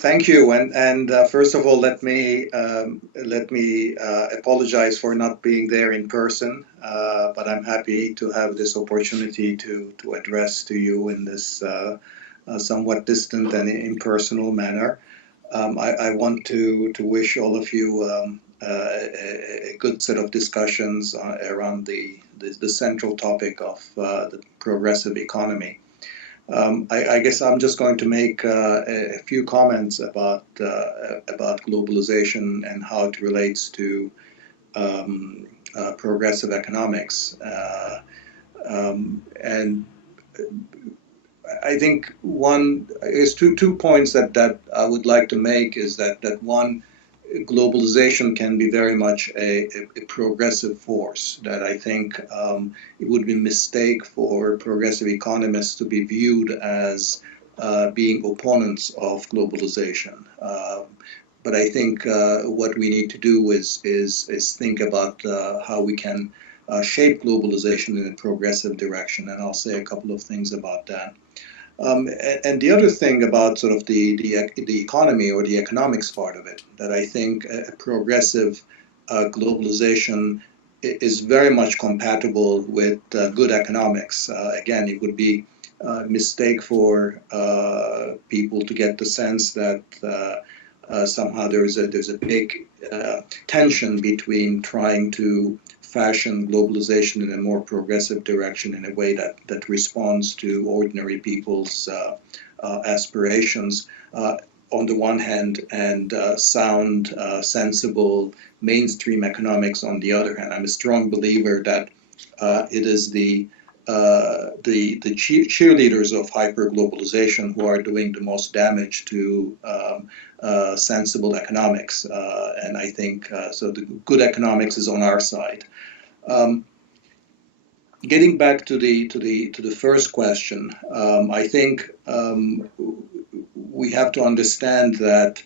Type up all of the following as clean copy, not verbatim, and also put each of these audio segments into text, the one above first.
Thank you. And first of all, let me apologize for not being there in person. But I'm happy to have this opportunity to address to you in this somewhat distant and impersonal manner. I want to wish all of you a good set of discussions around the central topic of the progressive economy. I guess I'm just going to make a few comments about globalization and how it relates to progressive economics. And I think one is two points that I would like to make is that one, globalization can be very much a progressive force. That I think it would be a mistake for progressive economists to be viewed as being opponents of globalization. But I think what we need to do is think about how we can shape globalization in a progressive direction, and I'll say a couple of things about that. And the other thing about sort of the economy or the economics part of it, that I think a progressive globalization is very much compatible with good economics. Again, it would be a mistake for people to get the sense that somehow there's a big tension between trying to fashion globalization in a more progressive direction in a way that responds to ordinary people's aspirations on the one hand, and sound, sensible mainstream economics on the other hand. I'm a strong believer that it is the cheerleaders of hyperglobalization who are doing the most damage to sensible economics, and I think so. The good economics is on our side. Getting back to the first question, I think we have to understand that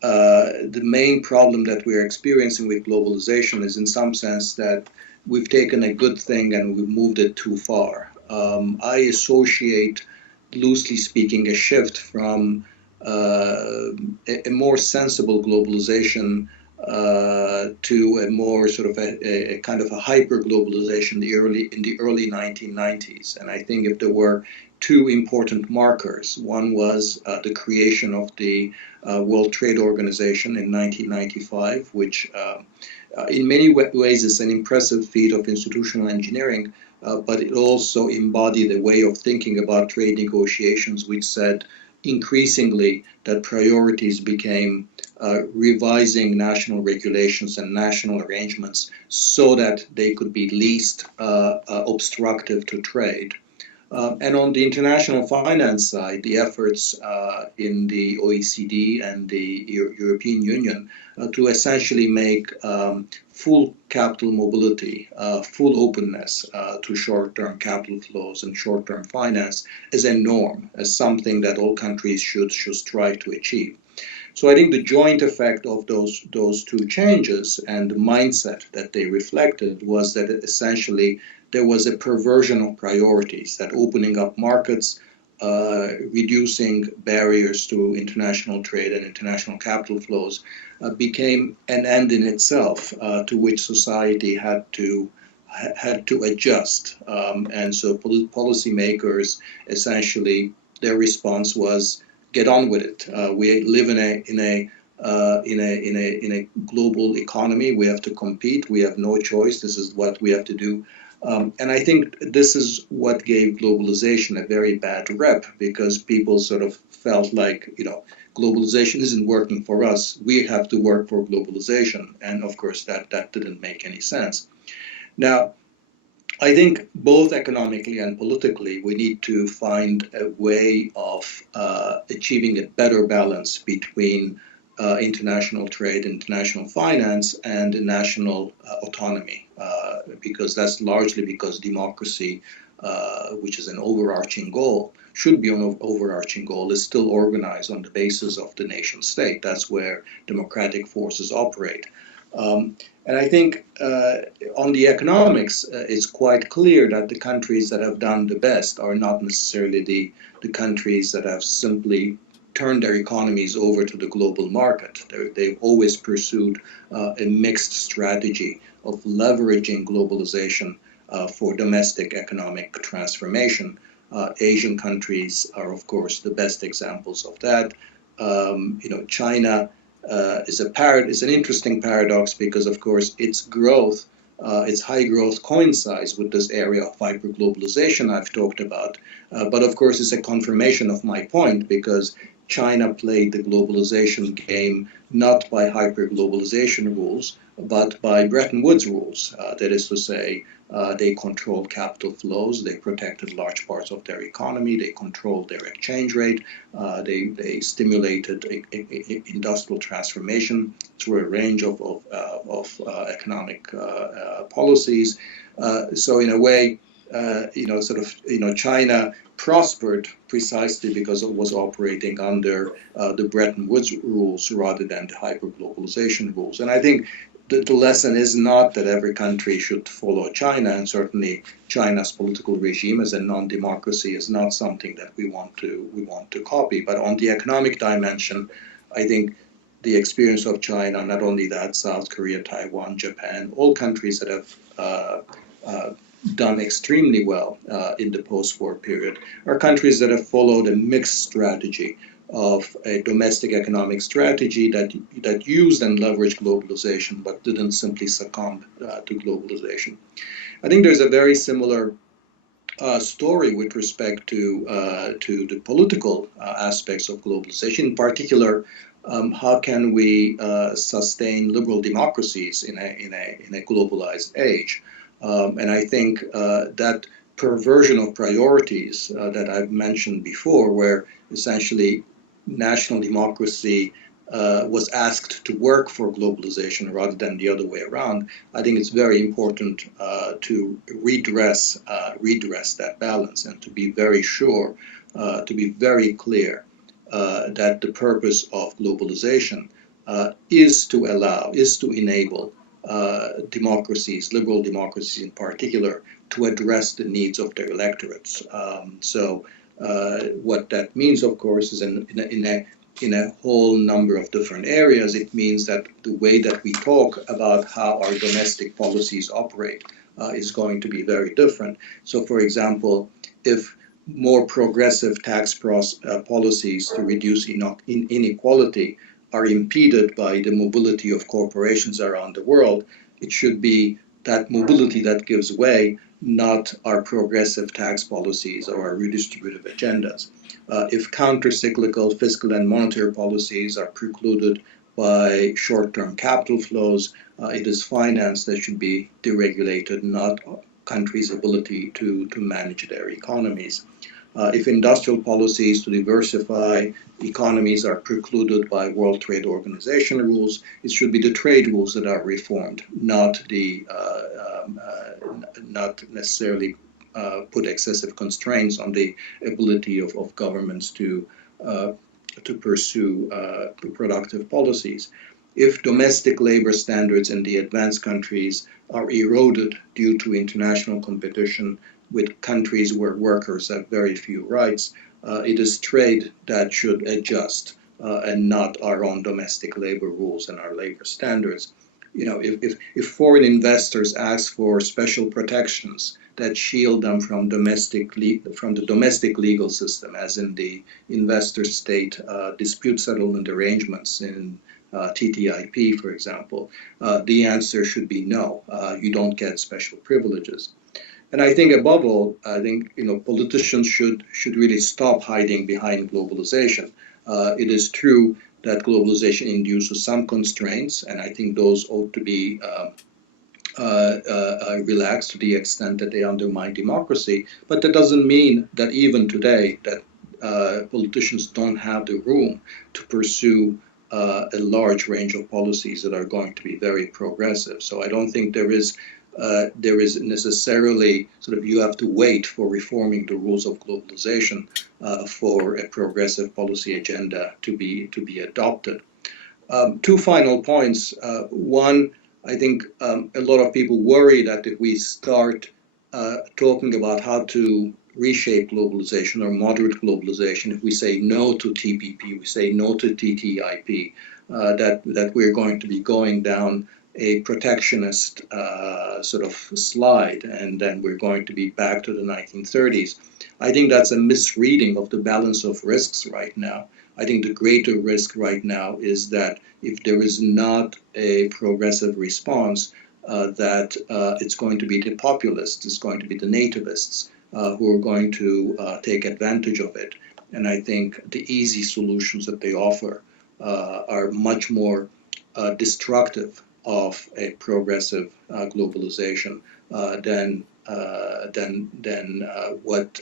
the main problem that we're experiencing with globalization is, in some sense, that we've taken a good thing and we've moved it too far. I associate, loosely speaking, a shift from a more sensible globalization to a more sort of a kind of a hyper globalization in the early 1990s. And I think if there were two important markers, one was the creation of the World Trade Organization in 1995, which in many ways is an impressive feat of institutional engineering, but it also embodied a way of thinking about trade negotiations, which said increasingly that priorities became revising national regulations and national arrangements so that they could be least obstructive to trade. And on the international finance side, the efforts in the OECD and the European Union to essentially make full capital mobility, full openness to short-term capital flows and short-term finance as a norm, as something that all countries should strive to achieve. So I think the joint effect of those two changes and the mindset that they reflected was that essentially there was a perversion of priorities, that opening up markets, reducing barriers to international trade and international capital flows became an end in itself to which society had to adjust. And so policymakers, essentially, their response was, get on with it. We live in a global economy. We have to compete. We have no choice. This is what we have to do. And I think this is what gave globalization a very bad rep, because people sort of felt like, globalization isn't working for us. We have to work for globalization. And of course, that didn't make any sense. Now, I think both economically and politically, we need to find a way of achieving a better balance between international trade, international finance, and national autonomy, because that's largely because democracy, which is an overarching goal, should be an overarching goal, is still organized on the basis of the nation state. That's where democratic forces operate. And I think on the economics, it's quite clear that the countries that have done the best are not necessarily the countries that have simply turn their economies over to the global market. They've always pursued a mixed strategy of leveraging globalization for domestic economic transformation. Asian countries are, of course, the best examples of that. China is an interesting paradox because, of course, its growth, its high growth coincides with this area of hyperglobalization I've talked about. But of course, it's a confirmation of my point because China played the globalization game not by hyperglobalization rules, but by Bretton Woods rules. That is to say, they controlled capital flows, they protected large parts of their economy, they controlled their exchange rate, they stimulated industrial transformation through a range of economic policies. So in a way, China prospered precisely because it was operating under the Bretton Woods rules rather than the hyperglobalization rules. And I think the lesson is not that every country should follow China, and certainly China's political regime as a non-democracy is not something that we want to copy. But on the economic dimension, I think the experience of China, not only that, South Korea, Taiwan, Japan, all countries that have done extremely well in the post-war period are countries that have followed a mixed strategy of a domestic economic strategy that used and leveraged globalization but didn't simply succumb to globalization. I think there's a very similar story with respect to the political aspects of globalization. In particular, how can we sustain liberal democracies in a globalized age? And I think that perversion of priorities that I've mentioned before, where essentially national democracy was asked to work for globalization rather than the other way around, I think it's very important to redress that balance and to be very sure, to be very clear that the purpose of globalization is to enable democracies, liberal democracies in particular, to address the needs of their electorates. What that means, of course, is in a whole number of different areas. It means that the way that we talk about how our domestic policies operate is going to be very different. So, for example, if more progressive tax policies to reduce inequality are impeded by the mobility of corporations around the world, it should be that mobility that gives way, not our progressive tax policies or our redistributive agendas. If counter-cyclical fiscal and monetary policies are precluded by short-term capital flows, it is finance that should be deregulated, not countries' ability to manage their economies. If industrial policies to diversify economies are precluded by World Trade Organization rules, it should be the trade rules that are reformed, not necessarily put excessive constraints on the ability of governments to pursue productive policies. If domestic labor standards in the advanced countries are eroded due to international competition with countries where workers have very few rights, it is trade that should adjust and not our own domestic labor rules and our labor standards. If foreign investors ask for special protections that shield them from the domestic legal system, as in the investor-state dispute settlement arrangements in TTIP, for example, the answer should be no. You don't get special privileges. And I think above all, politicians should really stop hiding behind globalization. It is true that globalization induces some constraints, and I think those ought to be relaxed to the extent that they undermine democracy. But that doesn't mean that even today that politicians don't have the room to pursue a large range of policies that are going to be very progressive. So I don't think there is necessarily you have to wait for reforming the rules of globalization for a progressive policy agenda to be adopted. Two final points. One, I think a lot of people worry that if we start talking about how to reshape globalization or moderate globalization, if we say no to TPP, we say no to TTIP, that we're going to be going down a protectionist sort of slide, and then we're going to be back to the 1930s. I think that's a misreading of the balance of risks right now. I think the greater risk right now is that if there is not a progressive response, that it's going to be the populists, it's going to be the nativists who are going to take advantage of it. And I think the easy solutions that they offer are much more destructive of a progressive globalization than what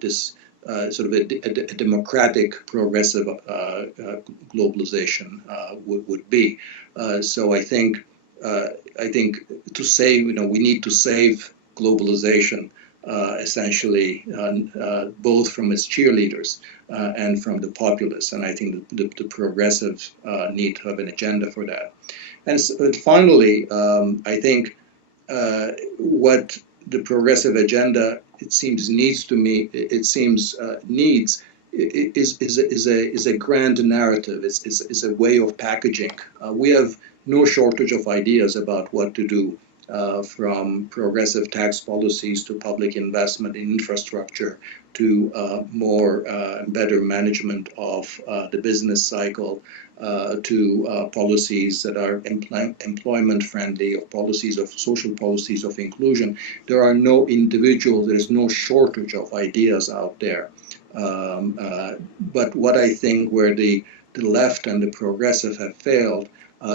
this sort of a democratic progressive globalization would be. So I think to say, we need to save globalization essentially both from its cheerleaders and from the populists. And I think the progressives need to have an agenda for that. And finally, I think what the progressive agenda, it seems, needs to me, it seems needs is a grand narrative, is a way of packaging. We have no shortage of ideas about what to do, from progressive tax policies to public investment in infrastructure to more better management of the business cycle, to policies that are employment friendly, of policies of social policies of inclusion. There are no individuals, there is no shortage of ideas out there. But what I think where the left and the progressive have failed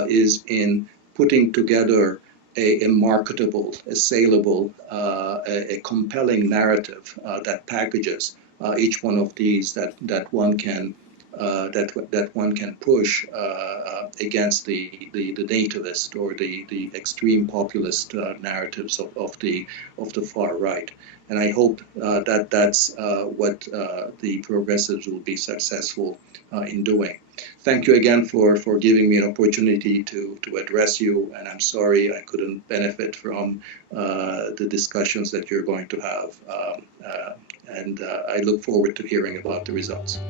is in putting together a marketable, a saleable, a compelling narrative that packages each one of these that one can push against the nativist or the extreme populist narratives of the far right. And I hope that that's what the progressives will be successful in doing. Thank you again for giving me an opportunity to address you, and I'm sorry I couldn't benefit from the discussions that you're going to have. And I look forward to hearing about the results.